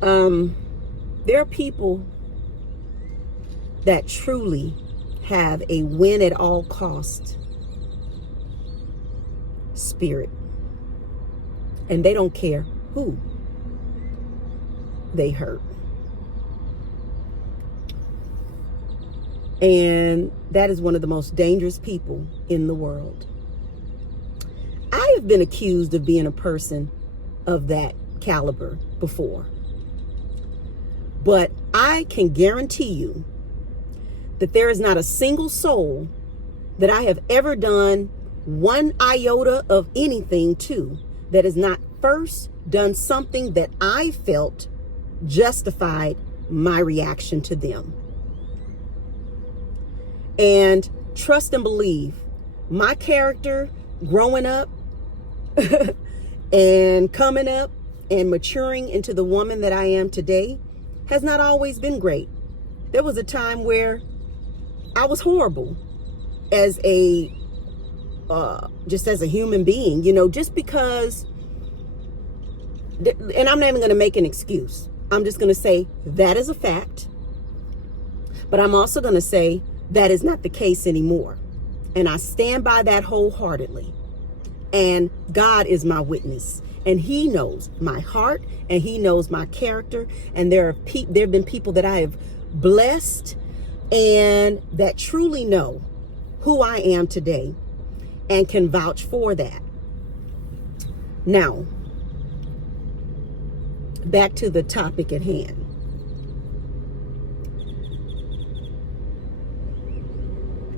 There are people that truly have a win at all cost spirit, and they don't care who they hurt. And that is one of the most dangerous people in the world. I have been accused of being a person of that caliber before. But I can guarantee you that there is not a single soul that I have ever done one iota of anything to that has not first done something that I felt justified my reaction to them. And trust and believe, my character growing up and coming up and maturing into the woman that I am today has not always been great. There was a time where I was horrible as just as a human being, just because, and I'm not even going to make an excuse. I'm just going to say that is a fact. But I'm also going to say that is not the case anymore. And I stand by that wholeheartedly. And God is my witness. And he knows my heart, and he knows my character. And there have been people that I have blessed and that truly know who I am today and can vouch for that. Now, back to the topic at hand.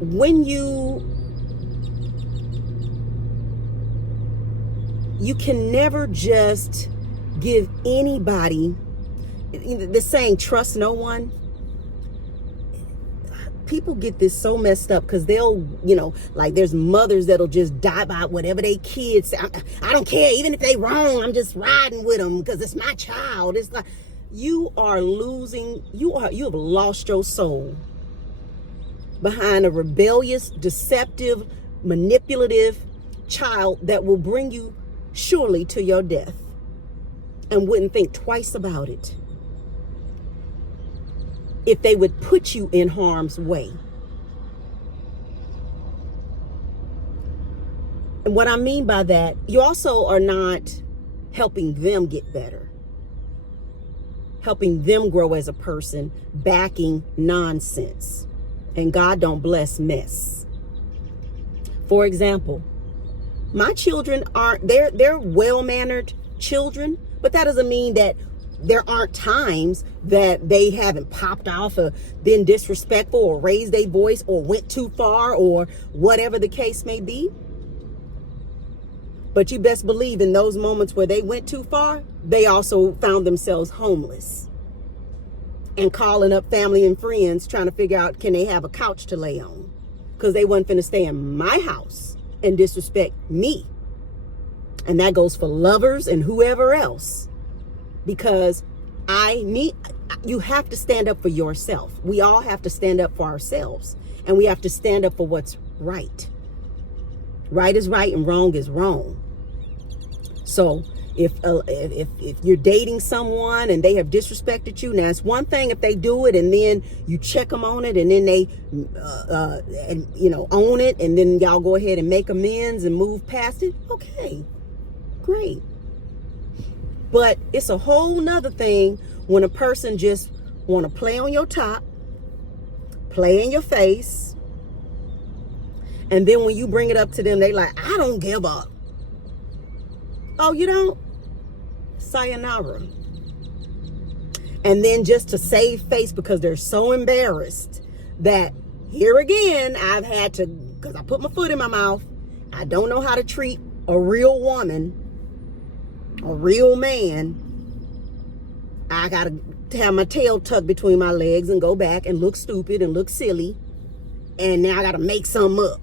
When you can never just give anybody, the saying, trust no one. People get this so messed up because they'll, like there's mothers that'll just die by whatever they kids say. I don't care, even if they wrong, I'm just riding with them because it's my child. It's like you have lost your soul behind a rebellious, deceptive, manipulative child that will bring you surely to your death and wouldn't think twice about it if they would put you in harm's way. And what I mean by that, you also are not helping them get better, helping them grow as a person, backing nonsense. And God don't bless mess. For example, my children they're well-mannered children, but that doesn't mean that there aren't times that they haven't popped off or been disrespectful or raised their voice or went too far or whatever the case may be. But you best believe in those moments where they went too far, they also found themselves homeless and calling up family and friends trying to figure out, can they have a couch to lay on? Because they wasn't finna stay in my house and disrespect me. And that goes for lovers and whoever else. Because you have to stand up for yourself. We all have to stand up for ourselves. And we have to stand up for what's right. Right is right and wrong is wrong. So if you're dating someone and they have disrespected you, now it's one thing if they do it and then you check them on it and then they own it and then y'all go ahead and make amends and move past it. Okay, great. But it's a whole nother thing when a person just want to play on your top, play in your face, and then when you bring it up to them, they like, I don't give up. Oh, you don't? Sayonara. And then just to save face because they're so embarrassed that here again, I've had to, because I put my foot in my mouth, I don't know how to treat a real woman, a real man. I got to have my tail tucked between my legs and go back and look stupid and look silly. And now I got to make something up.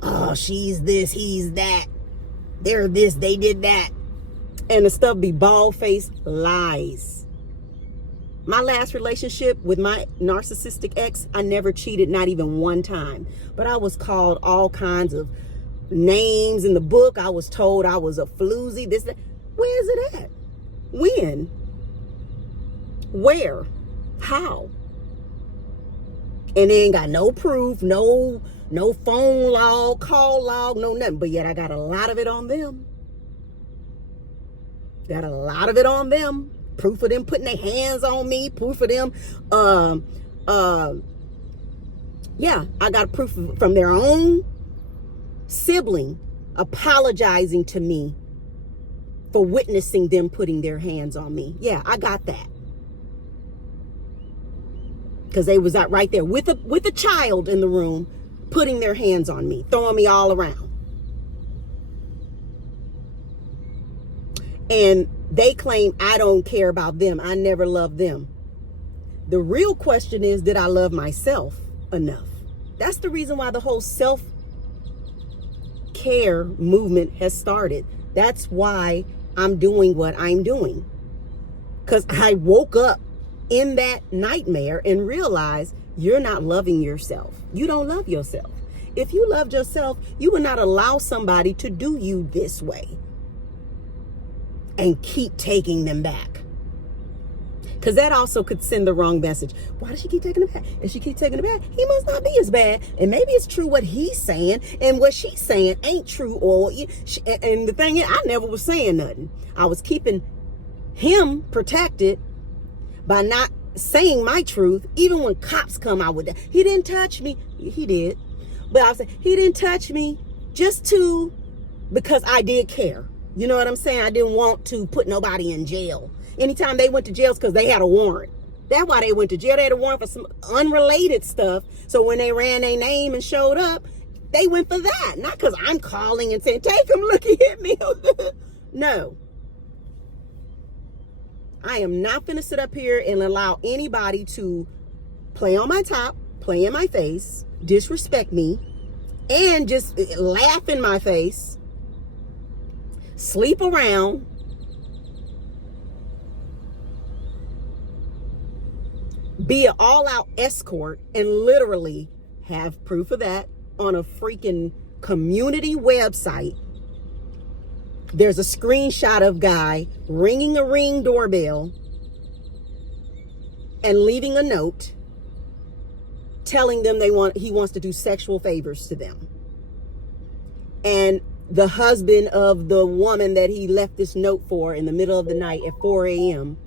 Oh, she's this, he's that. They're this, they did that. And the stuff be bald-faced lies. My last relationship with my narcissistic ex, I never cheated, not even one time. But I was called all kinds of names in the book. I was told I was a floozy, this, that. Where is it at? When? Where? How? And they ain't got no proof, no phone log, call log, no nothing. But yet I got a lot of it on them. Got a lot of it on them. Proof of them putting their hands on me. Proof of them, yeah, I got proof from their own sibling apologizing to me for witnessing them putting their hands on me. Yeah, I got that. Because they was out right there with a child in the room, putting their hands on me, throwing me all around. And they claim I don't care about them. I never loved them. The real question is, did I love myself enough? That's the reason why the whole self-care movement has started. That's why I'm doing what I'm doing. Because I woke up in that nightmare and realized you're not loving yourself. You don't love yourself. If you loved yourself, you would not allow somebody to do you this way and keep taking them back. Because that also could send the wrong message. Why does she keep taking it back? If she keeps taking it back, he must not be as bad. And maybe it's true what he's saying, and what she's saying ain't true. Or and the thing is, I never was saying nothing. I was keeping him protected by not saying my truth. Even when cops come out with that, he didn't touch me. He did, but I was saying he didn't touch me because I did care. You know what I'm saying? I didn't want to put nobody in jail. Anytime they went to jail, because they had a warrant. That's why they went to jail. They had a warrant for some unrelated stuff. So when they ran their name and showed up, they went for that. Not because I'm calling and saying, take him, look, he hit me. No. I am not going to sit up here and allow anybody to play on my top, play in my face, disrespect me, and just laugh in my face, sleep around, be an all-out escort, and literally have proof of that on a freaking community website. There's a screenshot of guy ringing a Ring doorbell and leaving a note telling them he wants to do sexual favors to them. And the husband of the woman that he left this note for in the middle of the night at 4 a.m.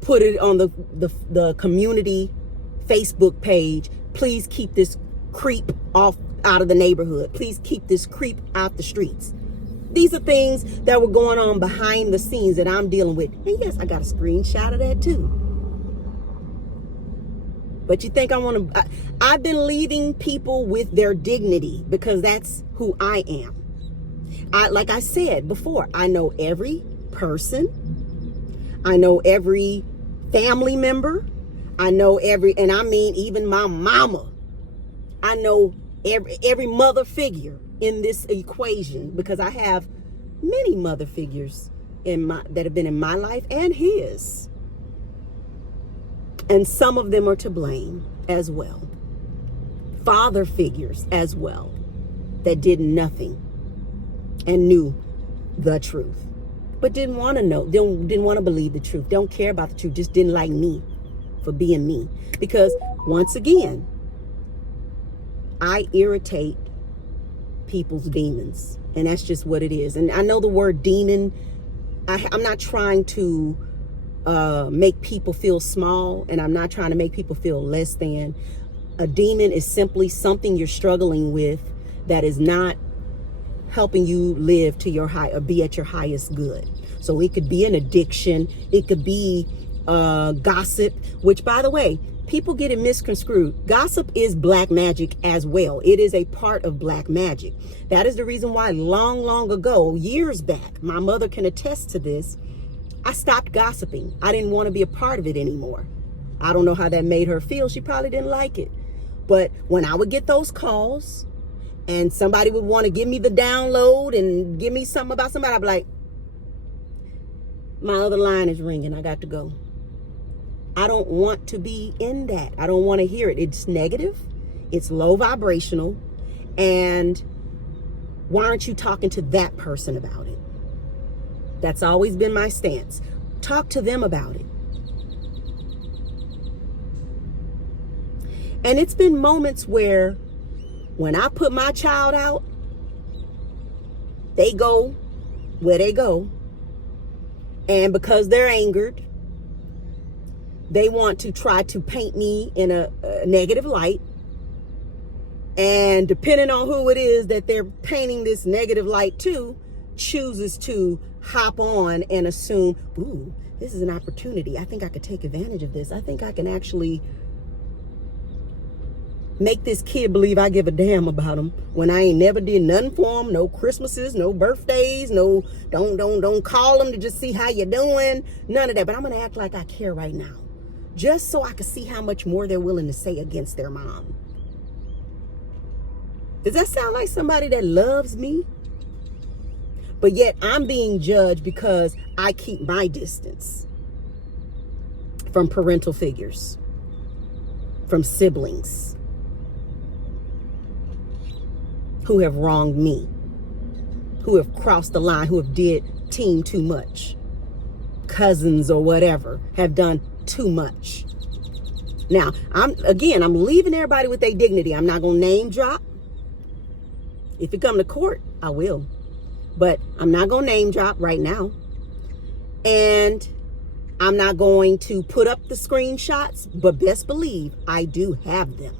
put it on the community Facebook page. Please keep this creep out of the neighborhood. Please keep this creep out the streets. These are things that were going on behind the scenes that I'm dealing with. And yes, I got a screenshot of that too. But you think I've been leaving people with their dignity because that's who I am. Like I said before, I know every person. I know every family member. I know and I mean even my mama. I know every mother figure in this equation, because I have many mother figures that have been in my life and his. And some of them are to blame as well. Father figures as well that did nothing and knew the truth, but didn't want to know, didn't want to believe the truth, don't care about the truth, just didn't like me for being me. Because once again, I irritate people's demons, and that's just what it is. And I know the word demon, I'm not trying to make people feel small, and I'm not trying to make people feel less than. A demon is simply something you're struggling with that is not helping you live to your high or be at your highest good. So it could be an addiction, it could be gossip, which, by the way, people get it misconstrued. Gossip is black magic as well. It is a part of black magic. That is the reason why long ago, years back, my mother can attest to this, I stopped gossiping. I didn't want to be a part of it anymore. I don't know how that made her feel. She probably didn't like it. But when I would get those calls and somebody would want to give me the download and give me something about somebody, I'd be like, my other line is ringing. I got to go. I don't want to be in that. I don't want to hear it. It's negative. It's low vibrational. And why aren't you talking to that person about it? That's always been my stance. Talk to them about it. And it's been moments where when I put my child out, they go where they go. And because they're angered, they want to try to paint me in a negative light. And depending on who it is that they're painting this negative light to, chooses to hop on and assume, ooh, this is an opportunity. I think I could take advantage of this. I think I can actually make this kid believe I give a damn about him when I ain't never did nothing for him. No Christmases, no birthdays, no, don't call them to just see how you're doing. None of that. But I'm going to act like I care right now, just so I can see how much more they're willing to say against their mom. Does that sound like somebody that loves me? But yet I'm being judged because I keep my distance from parental figures, from siblings who have wronged me, who have crossed the line, who have did team too much. Cousins or whatever have done too much. Now, I'm leaving everybody with their dignity. I'm not going to name drop. If it come to court, I will. But I'm not going to name drop right now. And I'm not going to put up the screenshots, but best believe I do have them.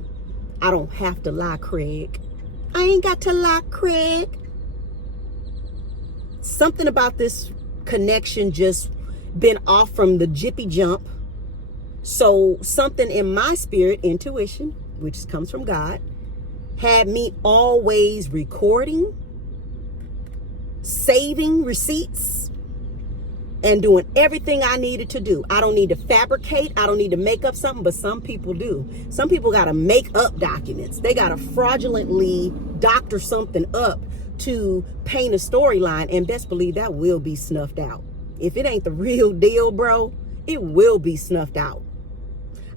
I don't have to lie, Craig. I ain't got to lie, Craig. Something about this connection just been off from the jippy jump. So something in my spirit, intuition, which comes from God, had me always recording, saving receipts, and doing everything I needed to do. I don't need to fabricate. I don't need to make up something, but some people do. Some people got to make up documents. They got to fraudulently doctor something up to paint a storyline, and best believe that will be snuffed out. If it ain't the real deal, bro, it will be snuffed out.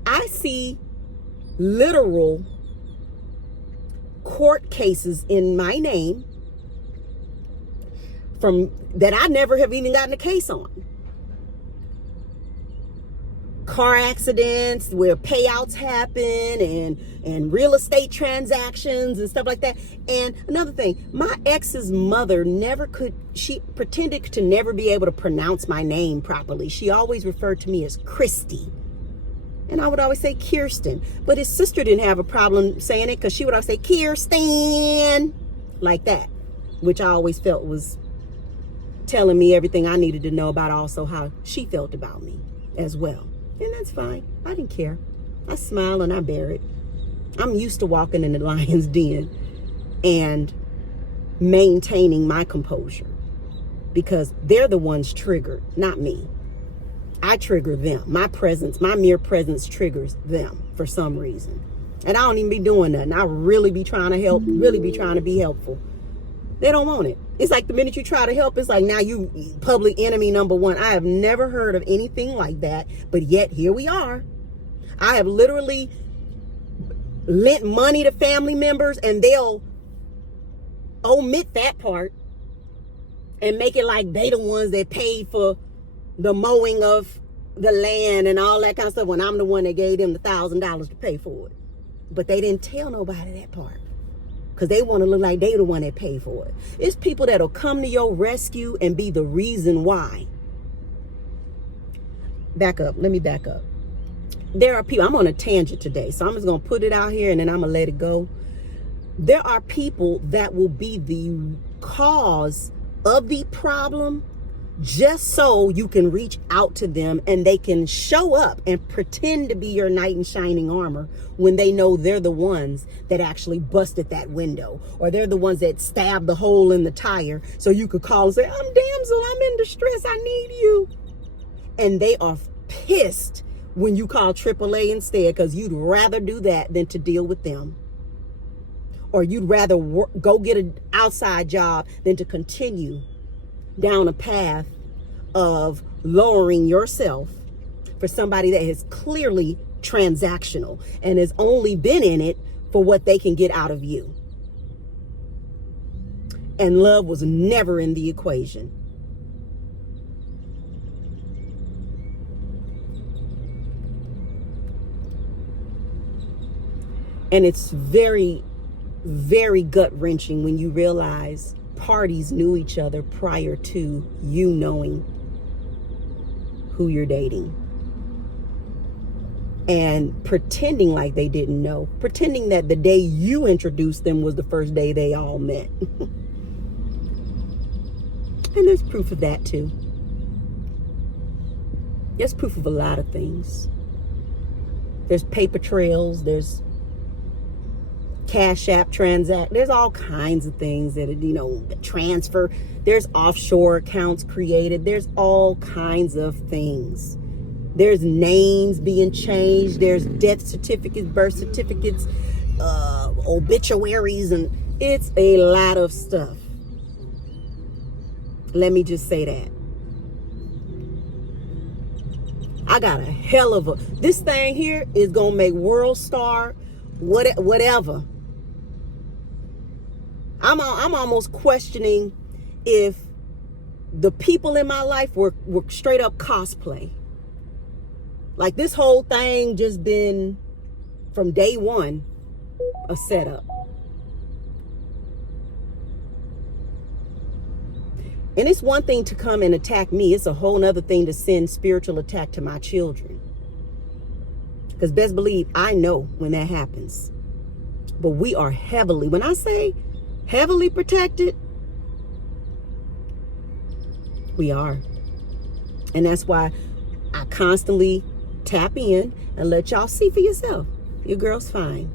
I see literal court cases in my name from that I never have even gotten a case on. Car accidents where payouts happen and real estate transactions and stuff like that. And another thing, my ex's mother she pretended to never be able to pronounce my name properly. She always referred to me as Christy. And I would always say Kirsten. But his sister didn't have a problem saying it because she would always say Kirsten, like that, which I always felt was telling me everything I needed to know about also how she felt about me as well. And that's fine. I didn't care. I smile and I bear it. I'm used to walking in the lion's den and maintaining my composure because they're the ones triggered, not me. I trigger them. My mere presence triggers them for some reason. And I don't even be doing nothing. I really be trying to help, really be trying to be helpful. They don't want it. It's like the minute you try to help, it's like now you public enemy number one. I have never heard of anything like that, but yet here we are. I have literally lent money to family members and they'll omit that part and make it like they the ones that paid for the mowing of the land and all that kind of stuff when I'm the one that gave them the $1,000 to pay for it. But they didn't tell nobody that part because they want to look like they the one that paid for it. It's people that'll come to your rescue and be the reason why. Back up. Let me back up. There are people, I'm on a tangent today, so I'm just going to put it out here and then I'm going to let it go. There are people that will be the cause of the problem just so you can reach out to them and they can show up and pretend to be your knight in shining armor when they know they're the ones that actually busted that window, or they're the ones that stabbed the hole in the tire so you could call and say, I'm damsel, I'm in distress, I need you. And they are pissed when you call AAA instead because you'd rather do that than to deal with them. Or you'd rather go get an outside job than to continue down a path of lowering yourself for somebody that is clearly transactional and has only been in it for what they can get out of you. And love was never in the equation. And it's very, very gut-wrenching when you realize parties knew each other prior to you knowing who you're dating. And pretending like they didn't know. Pretending that the day you introduced them was the first day they all met. And there's proof of that too. There's proof of a lot of things. There's paper trails. There's Cash App transact. There's all kinds of things that, transfer. There's offshore accounts created. There's all kinds of things. There's names being changed. There's death certificates, birth certificates, obituaries, and it's a lot of stuff. Let me just say that. I got a hell of a... This thing here is going to make world star, whatever. I'm almost questioning if the people in my life were straight up cosplay. Like this whole thing just been, from day one, a setup. And it's one thing to come and attack me. It's a whole nother thing to send spiritual attack to my children. Because best believe, I know when that happens. But we are heavily, when I say heavily protected, we are. And that's why I constantly tap in and let y'all see for yourself. Your girl's fine.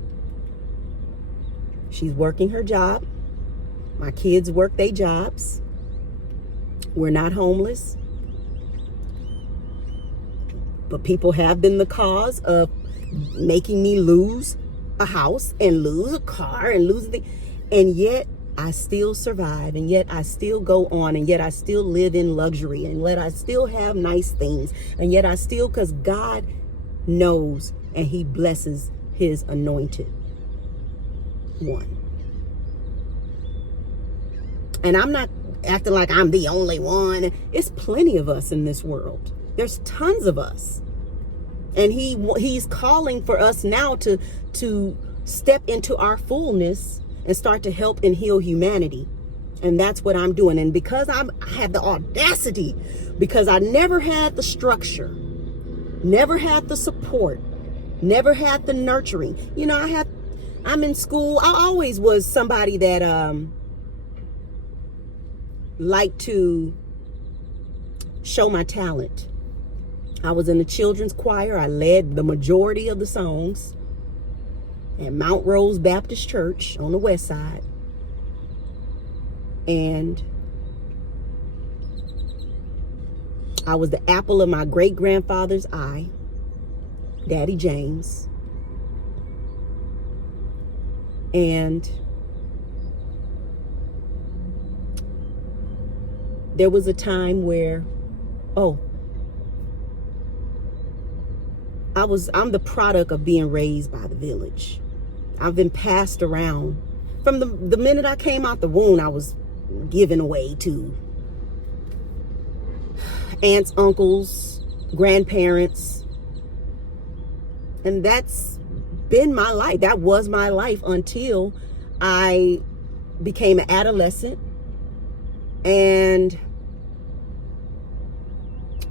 She's working her job. My kids work their jobs. We're not homeless. But people have been the cause of making me lose a house and lose a car and lose things. And yet I still survive, and yet I still go on, and yet I still live in luxury, and yet I still have nice things, and yet I still, because God knows and he blesses his anointed one. And I'm not acting like I'm the only one. It's plenty of us in this world. There's tons of us. And he's calling for us now to step into our fullness and start to help and heal humanity. And that's what I'm doing. And because I had the audacity, because I never had the structure, never had the support, never had the nurturing. I'm in school. I always was somebody that liked to show my talent. I was in the children's choir. I led the majority of the songs at Mount Rose Baptist Church on the west side. And I was the apple of my great-grandfather's eye, Daddy James. And there was a time where, I'm the product of being raised by the village. I've been passed around. From the minute I came out the womb, I was given away to aunts, uncles, grandparents. And that's been my life. That was my life until I became an adolescent and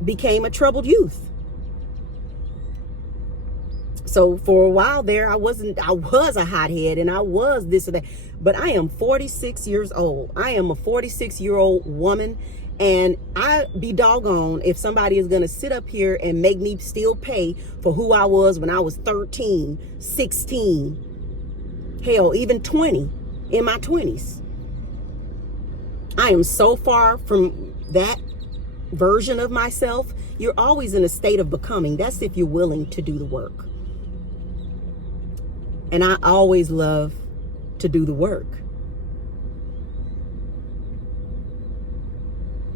became a troubled youth. So for a while there, I was a hothead and I was this or that, but I am 46 years old. I am a 46-year-old woman, and I be doggone if somebody is going to sit up here and make me still pay for who I was when I was 13, 16, hell, even 20, in my 20s. I am so far from that version of myself. You're always in a state of becoming. That's if you're willing to do the work. And I always love to do the work.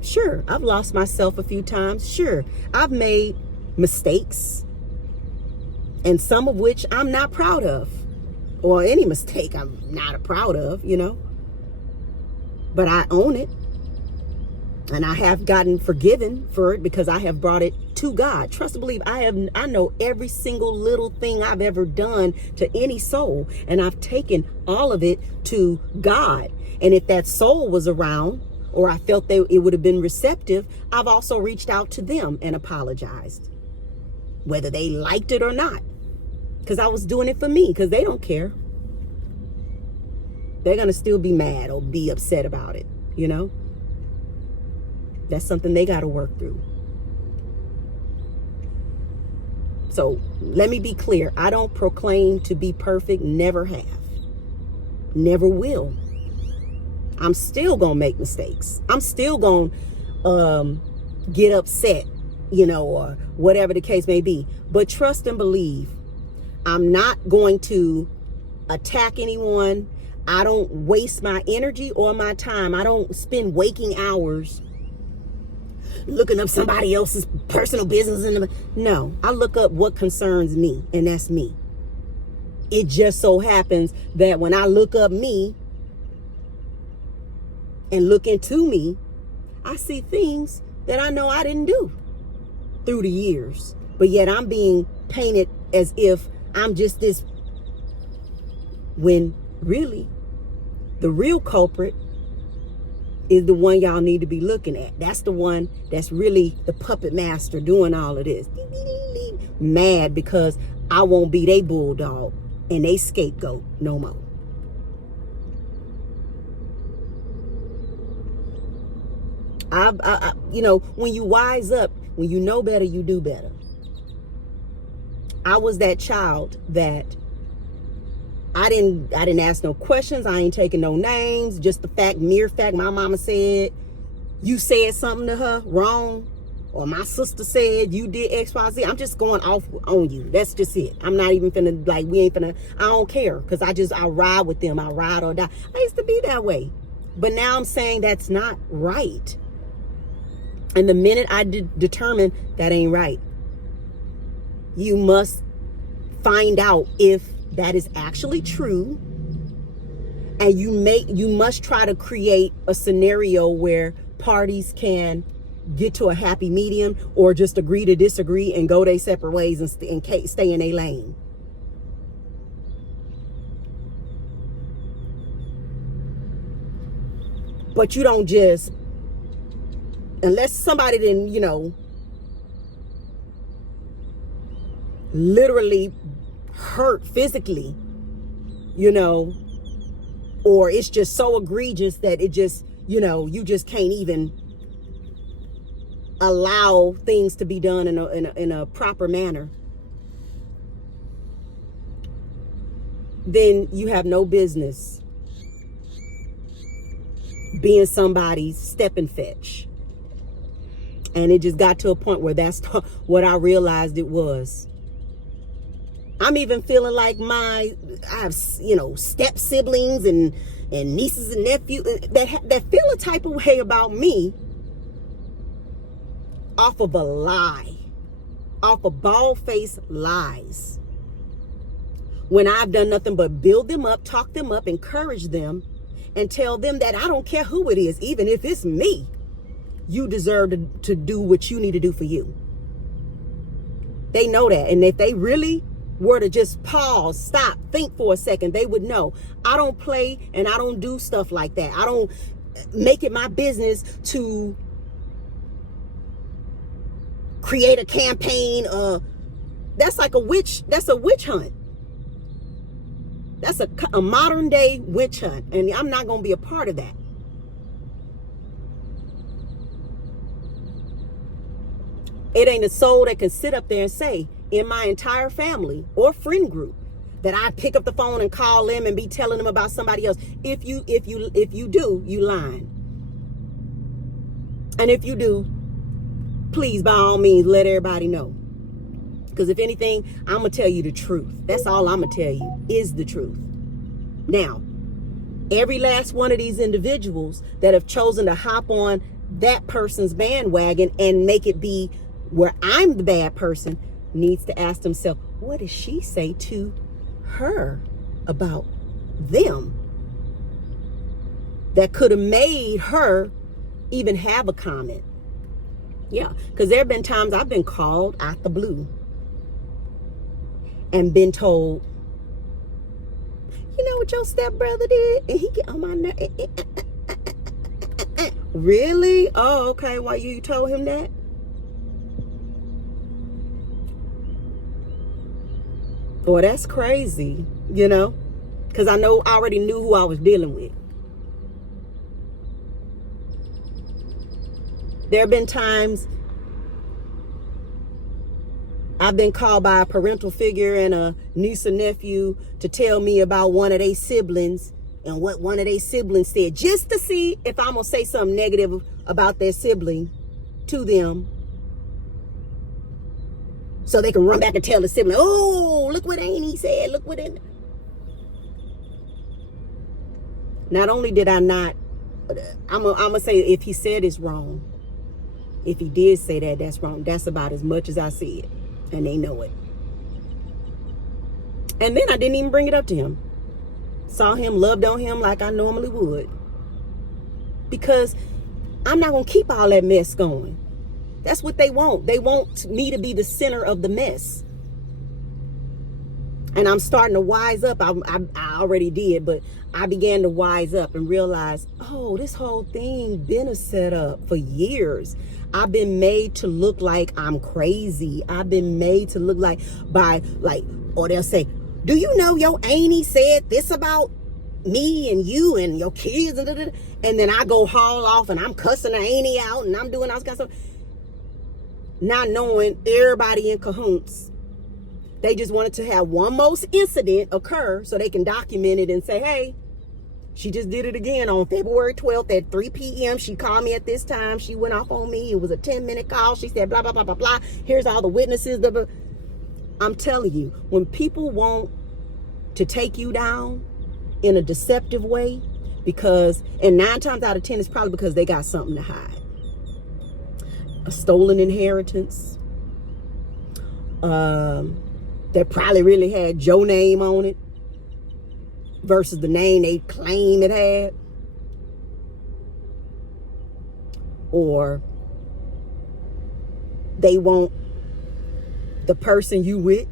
Sure, I've lost myself a few times. Sure, I've made mistakes, and some of which I'm not proud of. Or any mistake I'm not proud of, But I own it. And I have gotten forgiven for it because I have brought it to God. Trust and believe, I know every single little thing I've ever done to any soul, and I've taken all of it to God. And if that soul was around, or I felt that it would have been receptive, I've also reached out to them and apologized, whether they liked it or not, because I was doing it for me, because they don't care. They're going to still be mad or be upset about it, you know? That's something they got to work through. So let me be clear. I don't proclaim to be perfect. Never have. Never will. I'm still going to make mistakes. I'm still going to get upset, you know, or whatever the case may be. But trust and believe, I'm not going to attack anyone. I don't waste my energy or my time. I don't spend waking hours looking up somebody else's personal business. No, I look up what concerns me, and that's me. It just so happens that when I look up me and look into me, I see things that I know I didn't do through the years. But yet I'm being painted as if I'm just this, when really the real culprit is the one y'all need to be looking at. That's the one that's really the puppet master doing all of this. Mad because I won't be they bulldog and they scapegoat no more. You know, when you wise up, when you know better, you do better. I was that child that I didn't ask no questions. I ain't taking no names. Just the mere fact, my mama said, you said something to her wrong, or my sister said you did X, Y, Z. I'm just going off on you. That's just it. I'm not even finna, like, we ain't finna, I don't care. Cause I ride with them. I ride or die. I used to be that way. But now I'm saying that's not right. And the minute I determine that ain't right, you must find out if that is actually true, and you must try to create a scenario where parties can get to a happy medium, or just agree to disagree and go their separate ways and stay in their lane. But you don't just, unless somebody didn't, you know, literally hurt physically, you know, or it's just so egregious that it just, you know, you just can't even allow things to be done in a proper manner, then you have no business being somebody's step and fetch. And it just got to a point where that's what I realized it was. I'm even feeling like I have, you know, step siblings and nieces and nephews that feel a type of way about me off of a lie, off of bald-faced lies. When I've done nothing but build them up, talk them up, encourage them, and tell them that I don't care who it is, even if it's me, you deserve to do what you need to do for you. They know that. And if they really were to just pause, stop, think for a second, they would know I don't play and I don't do stuff like that. I don't make it my business to create a campaign. That's like a witch hunt. That's a modern day witch hunt, and I'm not going to be a part of that. It ain't a soul that can sit up there and say, in my entire family or friend group, that I pick up the phone and call them and be telling them about somebody else. If you do, you lying. And if you do, please, by all means, let everybody know. Because if anything, I'm going to tell you the truth. That's all I'm going to tell you is the truth. Now, every last one of these individuals that have chosen to hop on that person's bandwagon and make it be where I'm the bad person needs to ask themselves, what does she say to her about them that could have made her even have a comment. Yeah, because there have been times I've been called out the blue and been told, you know what your stepbrother did? And he get on my nerve. Really? Oh, okay. Why you told him that? Well, that's crazy, you know, because I already knew who I was dealing with. There have been times I've been called by a parental figure and a niece or nephew to tell me about one of their siblings and what one of their siblings said, just to see if I'm going to say something negative about their sibling to them, so they can run back and tell the sibling, oh, look what Amy said, look what it. Not only did I not, I'm going to say if he said it's wrong. If he did say that, that's wrong. That's about as much as I see it. And they know it. And then I didn't even bring it up to him. Saw him, loved on him like I normally would. Because I'm not going to keep all that mess going. That's what they want. They want me to be the center of the mess. And I'm starting to wise up. I already did, but I began to wise up and realize, oh, this whole thing been a setup for years. I've been made to look like I'm crazy. I've been made to look or they'll say, do you know your auntie said this about me and you and your kids? And then I go haul off and I'm cussing the auntie out and I'm doing all this kind of stuff. Not knowing everybody in cahoots. They just wanted to have one most incident occur so they can document it and say, hey, she just did it again on February 12th at 3 p.m. She called me at this time. She went off on me. It was a 10-minute call. She said, blah, blah, blah, blah, blah. Here's all the witnesses. Blah, blah. I'm telling you, when people want to take you down in a deceptive way, and 9 times out of 10, it's probably because they got something to hide. A stolen inheritance. That probably really had your name on it versus the name they claim it had. Or they want the person you with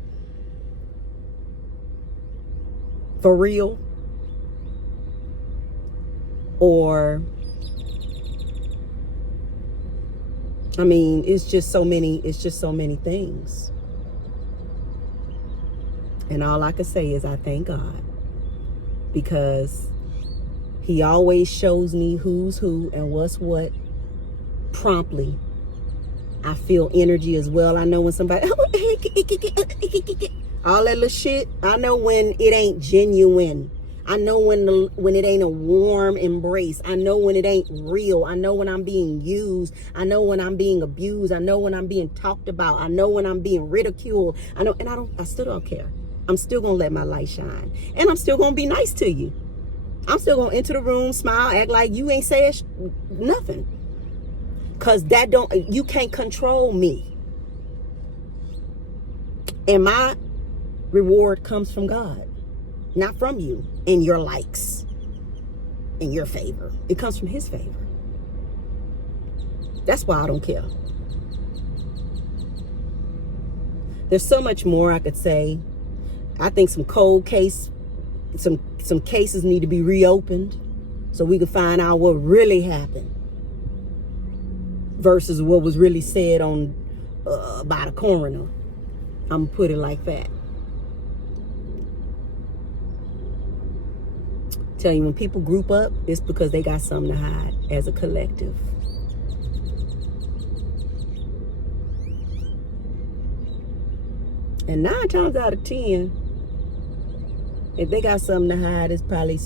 for real. Or I mean, it's just so many things. And all I can say is I thank God, because he always shows me who's who and what's what promptly. I feel energy as well. I know when somebody, all that little shit, I know when it ain't genuine. I know when it ain't a warm embrace. I know when it ain't real. I know when I'm being used. I know when I'm being abused. I know when I'm being talked about. I know when I'm being ridiculed. I still don't care. I'm still going to let my light shine. And I'm still going to be nice to you. I'm still going to enter the room, smile, act like you ain't said nothing. Because you can't control me. And my reward comes from God, not from you and your likes and your favor. It comes from his favor. That's why I don't care. There's so much more I could say. I think some cases need to be reopened so we can find out what really happened versus what was really said by the coroner. I'm gonna put it like that. Tell you, when people group up, it's because they got something to hide as a collective. And 9 times out of 10, if they got something to hide, it's probably,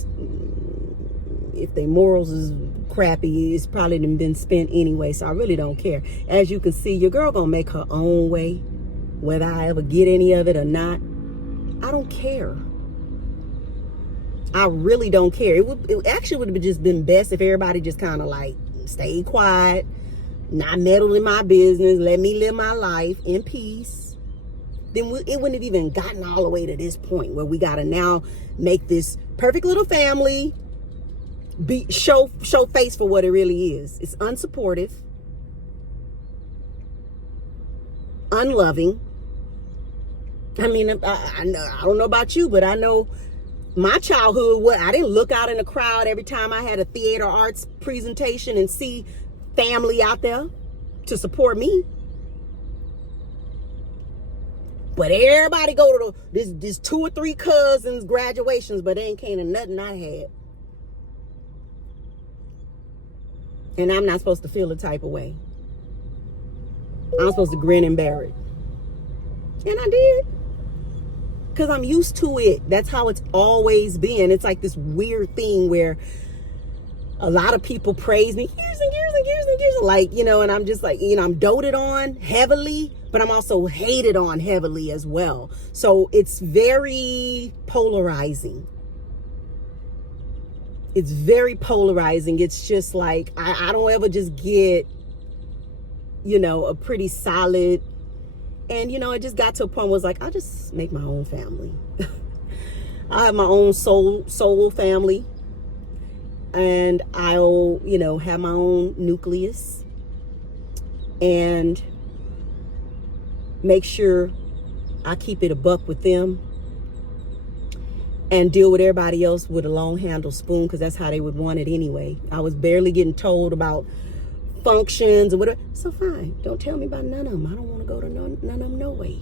if their morals is crappy, it's probably been spent anyway. So I really don't care. As you can see, your girl gonna make her own way, whether I ever get any of it or not. I don't care. I really don't care. It actually would have just been best if everybody just kind of like stayed quiet, not meddle in my business, let me live my life in peace. Then it wouldn't have even gotten all the way to this point where we got to now make this perfect little family show face for what it really is. It's unsupportive, unloving. I mean, I don't know about you, but I know my childhood, I didn't look out in the crowd every time I had a theater arts presentation and see family out there to support me. But everybody go to this 2 or 3 cousins' graduations, but they ain't came to nothing I had. And I'm not supposed to feel the type of way. I'm supposed to grin and bear it. And I did. Because I'm used to it. That's how it's always been. It's like this weird thing where a lot of people praise me years and years and years and years. Like, and I'm just like, I'm doted on heavily, but I'm also hated on heavily as well. So it's very polarizing. It's very polarizing. It's just like, I don't ever just get, a pretty solid. And, it just got to a point where it was like, I'll just make my own family. I have my own soul family. And I'll, have my own nucleus. And make sure I keep it a buck with them. And deal with everybody else with a long handle spoon, because that's how they would want it anyway. I was barely getting told about functions or whatever. So fine, don't tell me about none of them. I don't want to go to none of them no way.